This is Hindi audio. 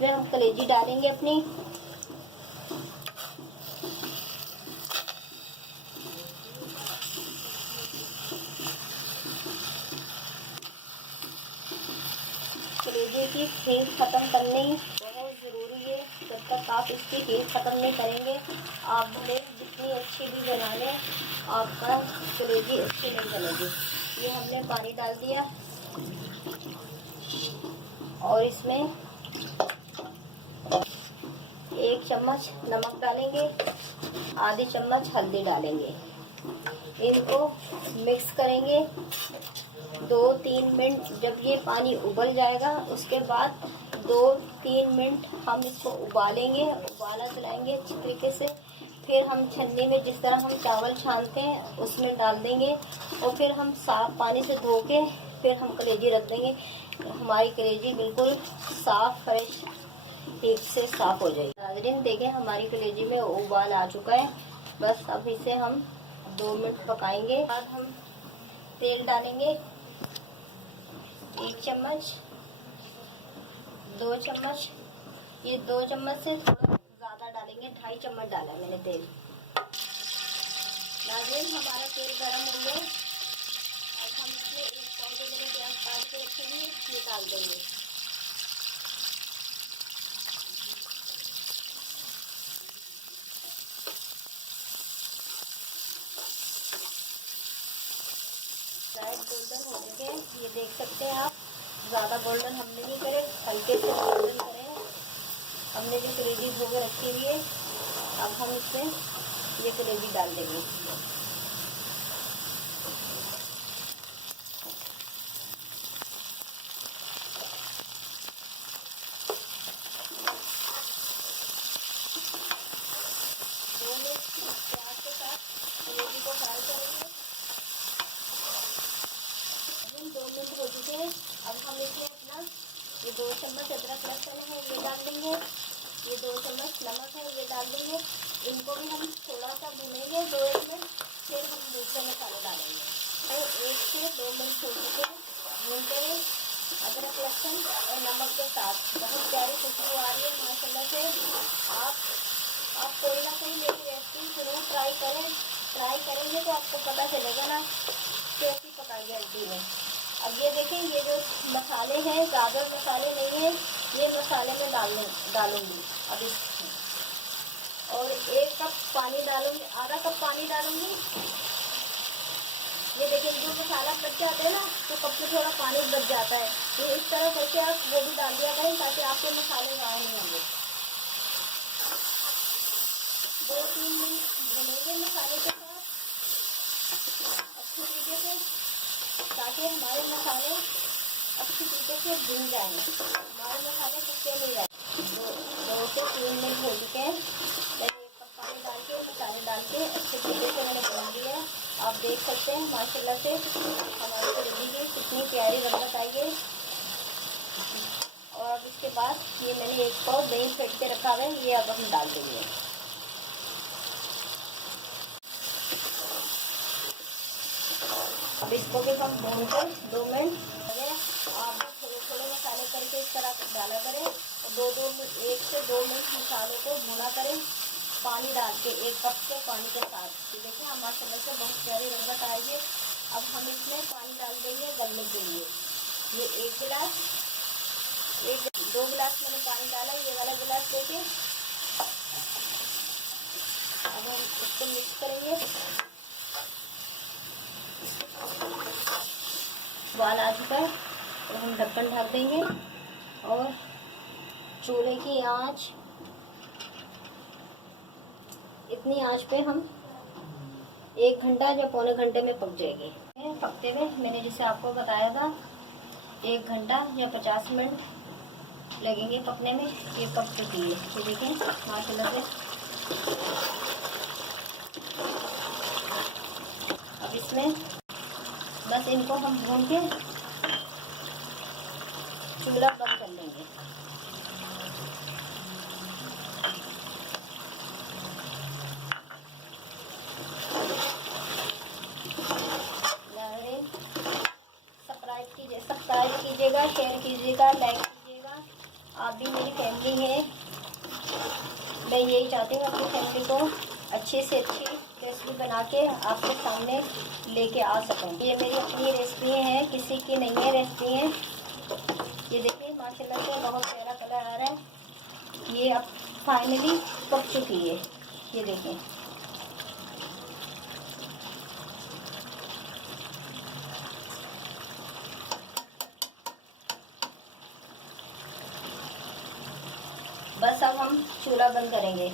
इसमें हम कलेजी डालेंगे अपनी। कलेजी की हीट ख़त्म करनी बहुत ज़रूरी है। जब तक आप इसकी हीट ख़त्म नहीं करेंगे, आप भले जितनी अच्छी भी बना लें, आपका कलेजी अच्छी नहीं बनेगी। ये हमने पानी डाल दिया और इसमें 1 चम्मच नमक डालेंगे, आधी चम्मच हल्दी डालेंगे। इनको मिक्स करेंगे 2-3 मिनट। जब ये पानी उबल जाएगा उसके बाद 2-3 मिनट हम इसको उबालेंगे, उबाला चलाएंगे अच्छी तरीके से। फिर हम छन्नी में जिस तरह हम चावल छानते हैं उसमें डाल देंगे और फिर हम साफ पानी से धो के फिर हम कलेजी रख देंगे। हमारी कलेजी बिल्कुल साफ फ्रेश ठीक से साफ हो जाएगी। नाज़रीन देखें, हमारी कलेजी में उबाल आ चुका है। बस अब इसे हम 2 मिनट पकाएंगे। बाद हम तेल डालेंगे 1 चम्मच, 2 चम्मच। ये 2 चम्मच से थोड़ा ज़्यादा डालेंगे, 2.5 चम्मच डाला मैंने तेल। नाज़रीन हमारा तेल गर्म हो गया। अब हम इसमें 1 पाव के जगह प्याज काट के रखेंगे, ये डाल देंगे। लाइट गोल्डन हो चुके हैं, ये देख सकते हैं आप। ज़्यादा गोल्डन हमने नहीं करे, हल्के से गोल्डन करें। हमने जो कलेजी धो के रखी हुई है, अब हम इसमें ये कलेजी डाल देंगे। प्याज के साथ कलेजी को फ्राई करेंगे। 2 मिनट हो चुके हैं। अब हम इसमें अपना ये 2 चम्मच अदरक लहसुन है ये डाल देंगे, ये 2 चम्मच नमक है ये डाल देंगे। इनको भी हम थोड़ा सा भूनेंगे 2 मिनट, फिर हम दूसरे मसाले डालेंगे। तो 1 से 2 मिनट हो चुके हैं भूनते हुए अदरक लहसुन और नमक के साथ। बहुत प्यारी खुशबू आ रही है माशाल्लाह से। आप कोई ना कोई मेरी रेसिपी ज़रूर ट्राई करें। ट्राई करेंगे तो आपको पता चलेगा ना कैसी पकाई जाती है। अब ये देखें, ये जो मसाले हैं ज़्यादा मसाले नहीं हैं, ये मसाले में डालूंगी अब इसमें। और 1 कप पानी डालूंगी, आधा कप पानी डालूंगी। ये देखिए, जो मसाला बच जाता है ना तो कप से थोड़ा पानी बच जाता है। ये इस तरह करके आप वो भी डाल दिया करें ताकि आपके मसाले ज़्यादा नहीं होंगे। 2-3 मिनट भूनेंगे मसाले के साथ अच्छी तरीके से, ताकि हमारे मसाले अच्छी तरीके से भून जाएंगे, हमारे मसाले कच्चे नहीं रहेंगे। 2 से 3 मिनट हो चुके हैं। मैंने 1 कप पानी डाल के मसाले डाल के अच्छे तरीके से मैंने भून दिया है। आप देख सकते हैं माशाल्लाह से हमारी कलेजी की कितनी प्यारी रंगत आई है। और अब इसके बाद ये मैंने 1 पाव दही फेंट के रखा है, ये अब हम डाल देंगे। अब इसको भी हम भूनकर 2 मिनट आप थोड़े मसाले करके इस तरह डाला करें और 1 से 2 मिनट मसालों को भुना करें पानी डाल के 1 कप के पानी के साथ। तो देखिए हम माशाल्लाह से बहुत प्यारी रंगत आएगी। अब हम इसमें पानी डाल देंगे गलने के लिए। ये 1 गिलास 2 गिलास मैंने पानी डाला, ये वाला गिलास लेके अब हम इसको मिक्स करेंगे। उबाल आ चुका है तो हम ढक्कन ढक देंगे और चूल्हे की आंच इतनी आंच पे हम 1 घंटा या पौने घंटे में पक जाएगी। पकते हुए मैंने जैसे आपको बताया था 1 घंटा या 50 मिनट लगेंगे पकने में। ये पक चुकी है, ये देखें माशाल्लाह से। अब इसमें बस इनको हम भून के चूल्हा बंद कर लेंगे। सब्सक्राइब कीजिएगा, शेयर कीजिएगा, लाइक कीजिएगा। आप भी मेरी फैमिली है, मैं यही चाहती हूँ अपनी फैमिली को अच्छी से अच्छी रेसिपी बना के आपके सामने लेके आ सकूँ। ये मेरी अपनी रेसिपी है, किसी की नहीं है रेसिपी है। ये देखिए माशाल्लाह से बहुत प्यारा कलर आ रहा है। ये अब फाइनली पक चुकी है, ये देखें। बस अब हम चूल्हा बंद करेंगे।